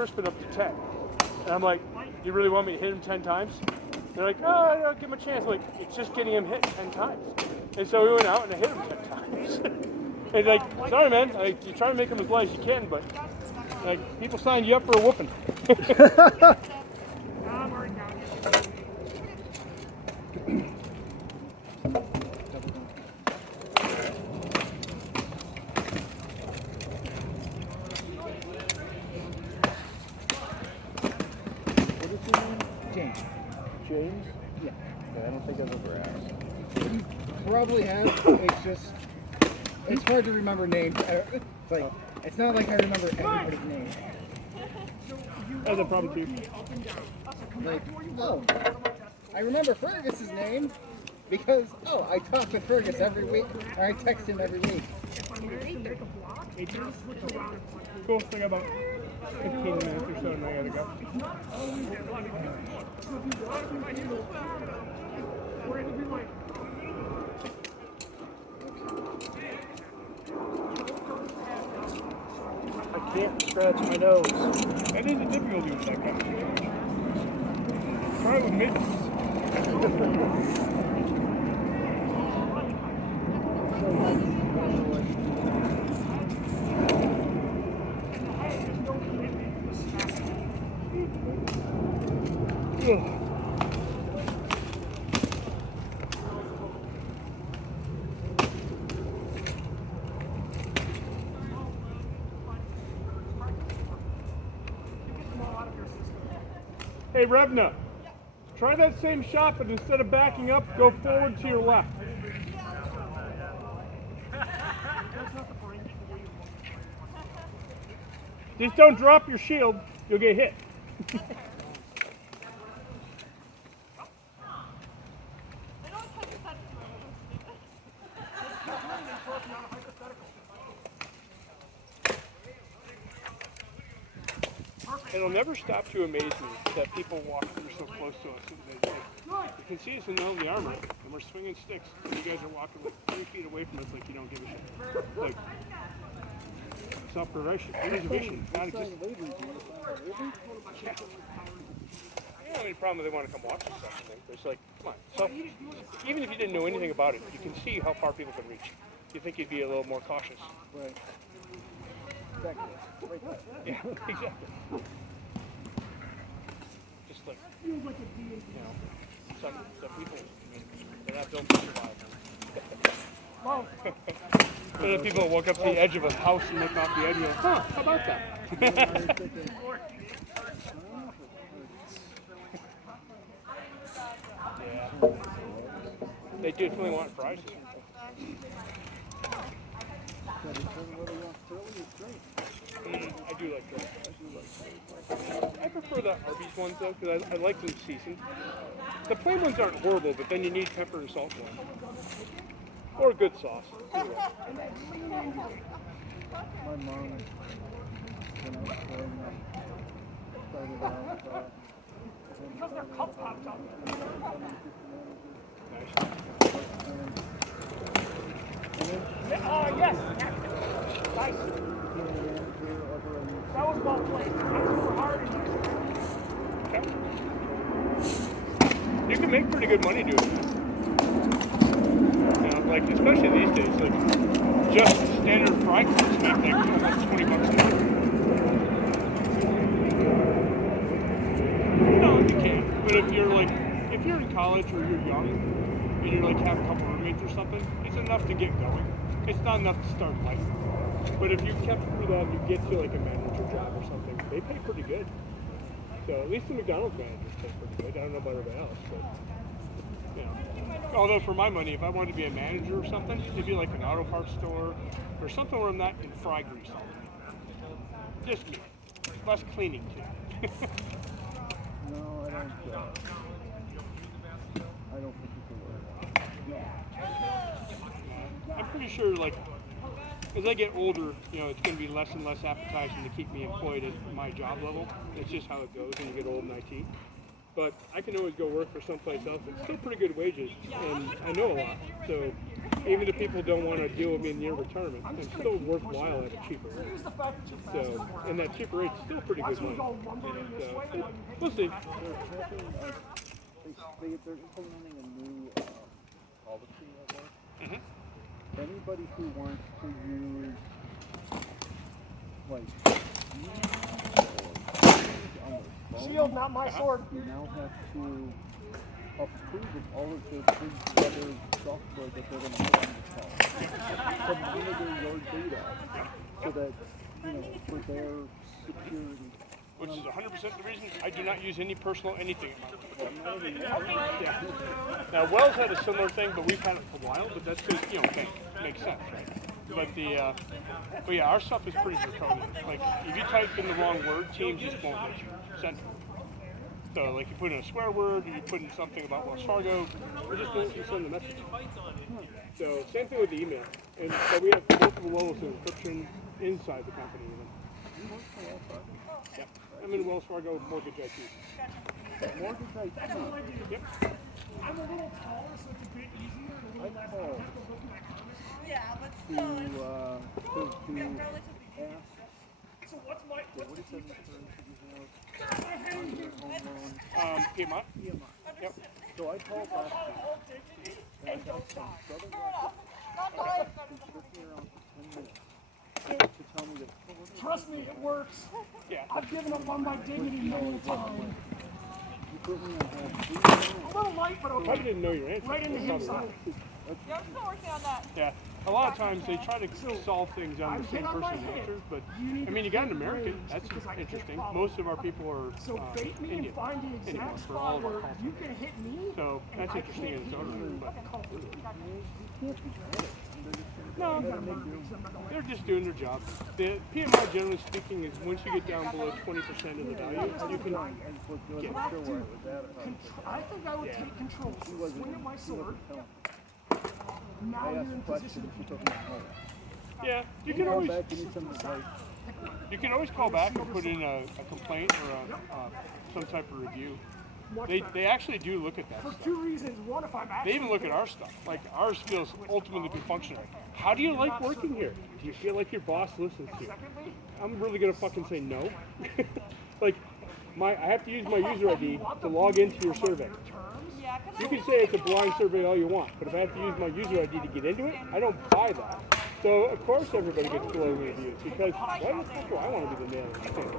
Crispin up to 10. And I'm like, you really want me to hit him 10 times? They're like, oh, no, give him a chance. I'm like, it's just getting him hit 10 times. And so we went out and I hit him 10 times. And he's like, sorry, man. Like, you try to make him as light as you can, but like, people signed you up for a whooping. James? Yeah. I don't think I've ever asked. You probably have. It's just, it's hard to remember names. It's not like I remember everybody's name. That's a problem too. Like, oh, I remember Fergus's name because, I talk with Fergus every week, or I text him every week. Cool. I got about 15 minutes or so and I gotta go. I can't scratch my nose. That is a difficulty with that kind of situation. Try it with mittens. Hey, Revna, try that same shot, but instead of backing up, go forward to your left. Just don't drop your shield, you'll get hit. It'll never stop to amaze me that people walk through so close to us. You can see us in the middle of the armor, and we're swinging sticks, and you guys are walking like 3 feet away from us like you don't give a shit. Like, self-preservation, preservation, not existent. Yeah. I don't have any problem if they want to come watch this stuff. But it's like, come on. So, even if you didn't know anything about it, you can see how far people can reach. You think you'd be a little more cautious. Right. Exactly. Right there. Yeah, exactly. Just like, you know, some people, I mean, they're not built to survive. But the people that walk up to the edge of a house and look off the edge and go, huh, how about that? Yeah. They definitely want prizes. I do like those. I prefer the Arby's ones though, because I like them seasoned. The plain ones aren't horrible, but then you need pepper and salt for them. Or a good sauce. My mom, when I was growing up, started out Because their cup popped up. Nice. Yes. Nice. That was well played. That's super hard. Okay. You can make pretty good money doing that. You know, like especially these days, like just standard fry cooks make like almost $20 an hour. No, you can. But if you're in college or you're young and you like have a couple roommates or something, it's enough to get going. It's not enough to start life. But if you kept through that, you get to like a manager job or something. They pay pretty good. So at least the McDonald's managers pay pretty good. I don't know about everybody else, but you know. Although for my money, if I wanted to be a manager or something, it'd be like an auto parts store or something where I'm not in fry grease all the time. Just me. Less cleaning too. no, I don't think you can wear that. I'm pretty sure, like, as I get older, you know, it's going to be less and less appetizing to keep me employed at my job level. It's just how it goes when you get old in IT. But I can always go work for someplace else. It's still pretty good wages, and I know a lot. So even if people don't want to deal with me near retirement, it's still worthwhile at a cheaper rate. So, and that cheaper rate's still pretty good money. So, we'll see. They're implementing a new policy at work. Mhm. Anybody who wants to use like on their phone, Shield, not my sword. you now have to approve of all of the big brother software that they're going to put on the phone to monitor your data so that, for their security. Which is 100% the reason I do not use any personal anything at my work. Yeah. Now, Wells had a similar thing, but we've had it for a while, but that's because, makes sense, right? But but yeah, our stuff is pretty draconian. Like, if you type in the wrong word, Teams just won't let you send it. So, like, you put in a swear word, or you put in something about Wells Fargo, we just won't let you send the message. So, same thing with the email. And so we have multiple levels of encryption inside the company even. Yep. I'm in Wells Fargo Mortgage IT. Mortgage IT. Yep. I'm a little taller, so it's a bit easier and a little less called Yeah, but to still, ask. So what's my What is that insurance that you have on your home loan? Piedmont? Yep. So I called last week and I got some Southern Rockets who took me around for 10 minutes to tell me that. Trust me, it works. Yeah. I've given up on my dignity many times. You put me on hold 3 A times. little light, but I okay. probably didn't know your answer. Right in the That's hip probably side. why. yeah, I'm still working on that. Yeah. A lot of times they try to solve things on the same person's answers, but I mean, you got an American. That's interesting. Most of our people are So bait me and Indian. find the Anyway, exact for all spot of our where culture. you can hit me. So and that's I interesting can't in its hit own you. right. But No. no, they're just doing their job. The PMI, generally speaking, is once you get down below 20% of the value, you can get. I think I would take control. So swing at my sword. Now I you're asked in a question position and she to took me home. Yeah, you can Call always back, give me some advice. call back and put in a complaint or some type of review. They actually do look at that For stuff. 2 reasons. One, if I'm They actually even look at our stuff. Like, ours feels ultimately be functional. How do you like working here? Do you feel like your boss listens to you? secondly, I'm really gonna fucking say no. Like, I have to use my user ID to log into your survey. Yeah, because You can say it's a blind survey all you want, but if I have to use my user ID to get into it, I don't buy that. So of course everybody gets glowing reviews because why the fuck do I want to be the nail in the thing?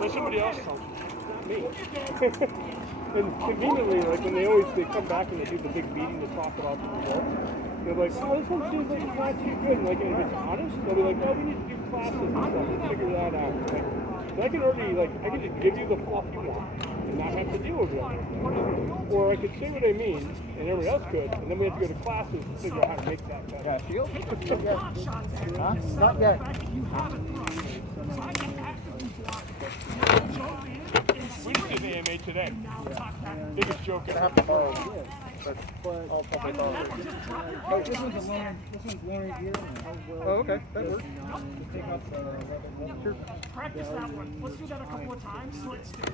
Let somebody else tell me, not me. And conveniently, like when they come back and they do the big meeting to talk about the results, they're like, oh, this one seems like it's not too good. And like, if it's honest, they'll be like, oh, we need to do classes and stuff and figure that out. Like, so I can just give you the fluff you want and not have to deal with it. Or I could say what I mean, and everybody else could, and then we have to go to classes to figure out how to make that better. Yeah, shield? huh? Not yet. You have it right. So I can actively block it. Jump in and We just did the AMA today. Biggest joke I ever. have to borrow it, but I'll probably borrow it. Oh, this one's Lauren here. Oh, okay, that works. practice that one. Let's do that a couple of times so it sticks.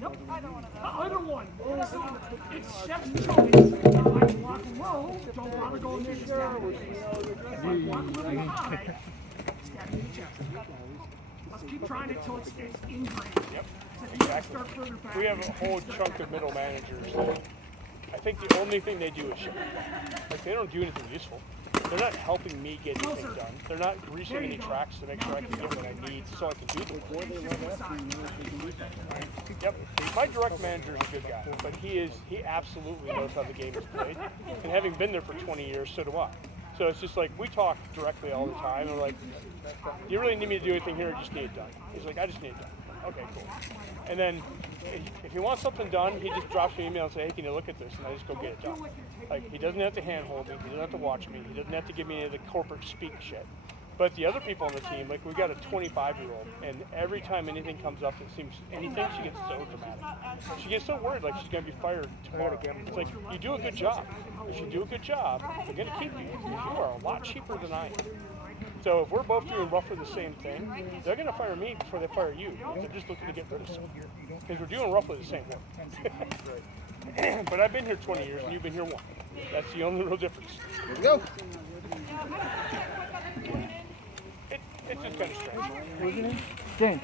Nope. Either one. So it's chef's choice. If I block low, don't want to go in there and stab me. If I block really high, stab me in the chest. Let's keep trying it till it's ingrained. Yep. So if you gotta start further back. We have a whole chunk of middle managers that I think the only thing they do is shit. Like, they don't do anything useful. They're not helping me get anything done. They're not greasing any tracks to make sure I can get what I need so I can do the work. Yep. My direct manager is a good guy, but he absolutely knows how the game is played. And having been there for 20 years, so do I. So it's just like, we talk directly all the time. And we're like, you really need me to do anything here or just need it done? He's like, I just need it done. Okay, cool. And then if he wants something done, he just drops me an email and says, hey, can you look at this? And I just go get it done. Like, he doesn't have to handhold me. He doesn't have to watch me. He doesn't have to give me any of the corporate speak shit. But the other people on the team, like, we got a 25-year-old, and every time anything comes up that seems anything, she gets so dramatic. She gets so worried, like she's going to be fired tomorrow. It's like, you do a good job. If you do a good job, they're going to keep you. You are a lot cheaper than I am. So if we're both doing roughly the same thing, they're going to fire me before they fire you. They're just looking to get rid of someone. Because we're doing roughly the same work. But I've been here 20 years and you've been here 1. That's the only real difference. Here we go. It's just kind of strange. What's your name? Jane.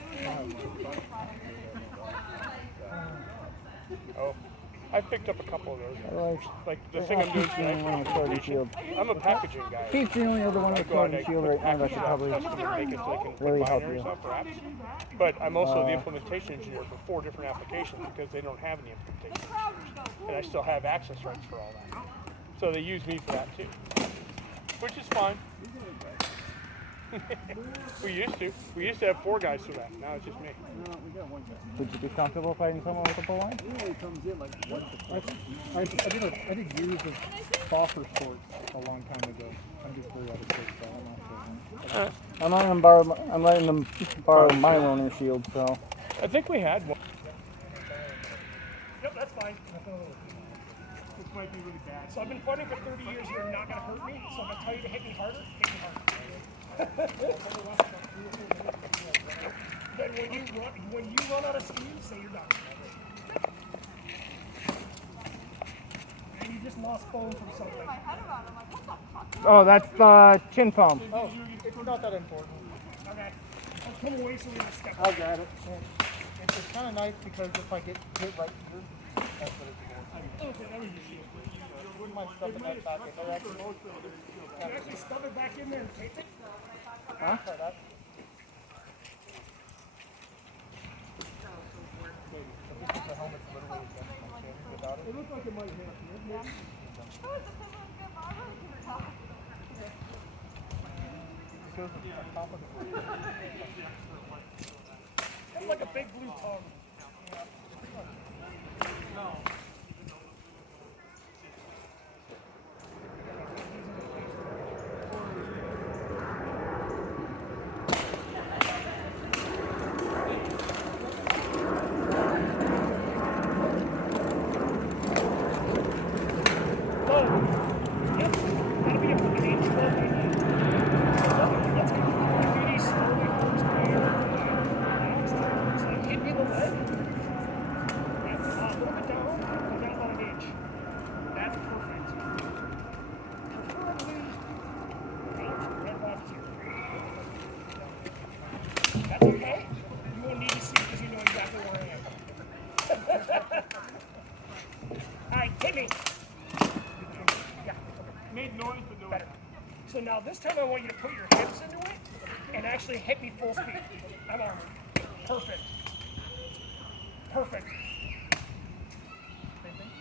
Oh, I picked up a couple of those. Like the thing I'm Pete's the doing only one on the Sword and Shield. I'm a packaging guy. Pete's the only other one on the Sword and Shield right now that should probably really help you. But I'm also the implementation engineer for 4 different applications because they don't have any implementation. And I still have access rights for all that. So they use me for that too. Which is fine. We used to have 4 guys for that. Now it's just me. No, we got one guy. Would you be comfortable fighting someone with a pole line? He only comes in like once a month. I did years of soccer sports a long time ago. I'm just very out of shape, so I'm not sure. I'm letting them borrow my loaner shield, so. I think we had one. Yep, that's fine. This might be really bad. So I've been fighting for 30 years. You're not going to hurt me. So if I tell you to hit me harder, hit me harder. Then when you run out of steam, say you're done. And you just lost foam from something. Oh, that's the chin foam. Oh, it's not that important. Okay. I'll come away so we can step I'll grab it. It's kind of nice because if I get hit right here, that's what it's for. Okay, that was your shield. Wouldn't mind stuffing that back in there. Can you actually stuff it back in there and tape it? Huh? Try that. It looks like it might hit you. It's like a big blue tongue. That's okay. You won't need to see because you know exactly where I am. Alright, hit me. Yeah. Made noise, but no. Better. So now this time I want you to put your hips into it and actually hit me full speed. I'm armored. Perfect. Perfect.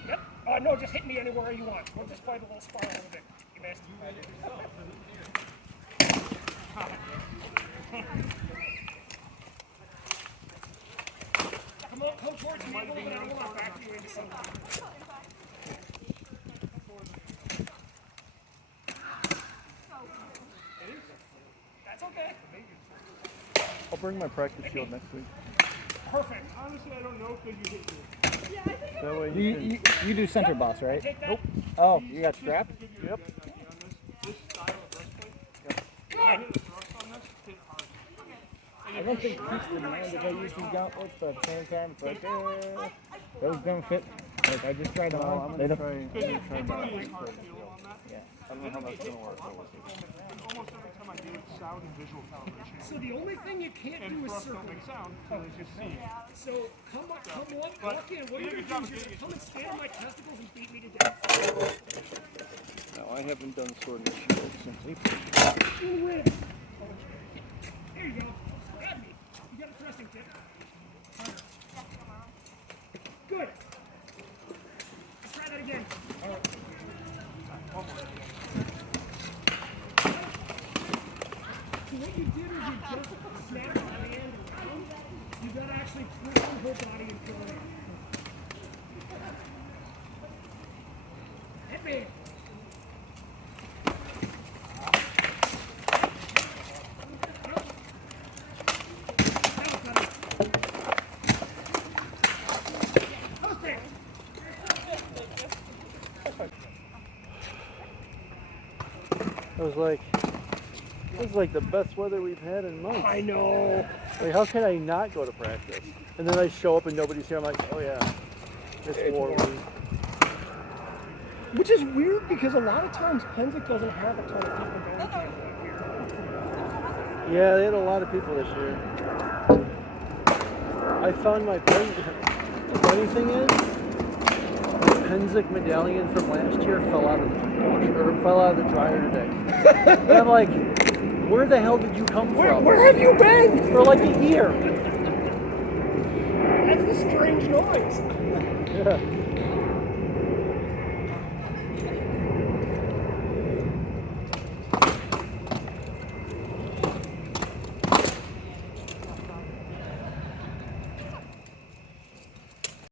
Yep. No, just hit me anywhere you want. We'll just fight a little spar a little bit. You missed. Come towards me a little bit. I don't want to back you into something. That's okay. I'll bring my practice shield next week. Perfect. Honestly, I don't know because you hit me. That way you can... You do center boss, right? Take that. Nope. Oh, you got strapped? Yep. This style of breastplate. Good. I hit the thrust on this, hit hard. I don't think Pete's would mind if I use these gauntlets, but at the same time, it's like, those don't fit. Like, I just tried them No, on. I'm They gonna don't. try. Because it really is hard feel on that. Yeah. I don't know how that's gonna work. And almost every time I do it, sound and visual calibration. So the only thing you can't And do is thrust circle. don't make sound, so they just see. So come walk in. What you you're did a going good to job do of is getting come and stand on my testicles and beat me to death. No, I haven't done Sword and Shield since April. You win. There you go. Grab me. You got a thrusting tip. Good. Let's try that again. So what you did is you just snapped on the end around. You got to actually twist your whole body and pull it in. Hit me. It was like the best weather we've had in months. I know. Like, how can I not go to practice? And then I show up and nobody's here. I'm like, oh yeah, it's warm. Which is weird because a lot of times Penzic doesn't have a ton of people going to it. Yeah, they had a lot of people this year. I found my pen. The funny thing is, the Penzic medallion from last year fell out of the dryer today. And I'm like, where the hell did you come from? Where have you been? For like a year. That's the strange noise. Yeah.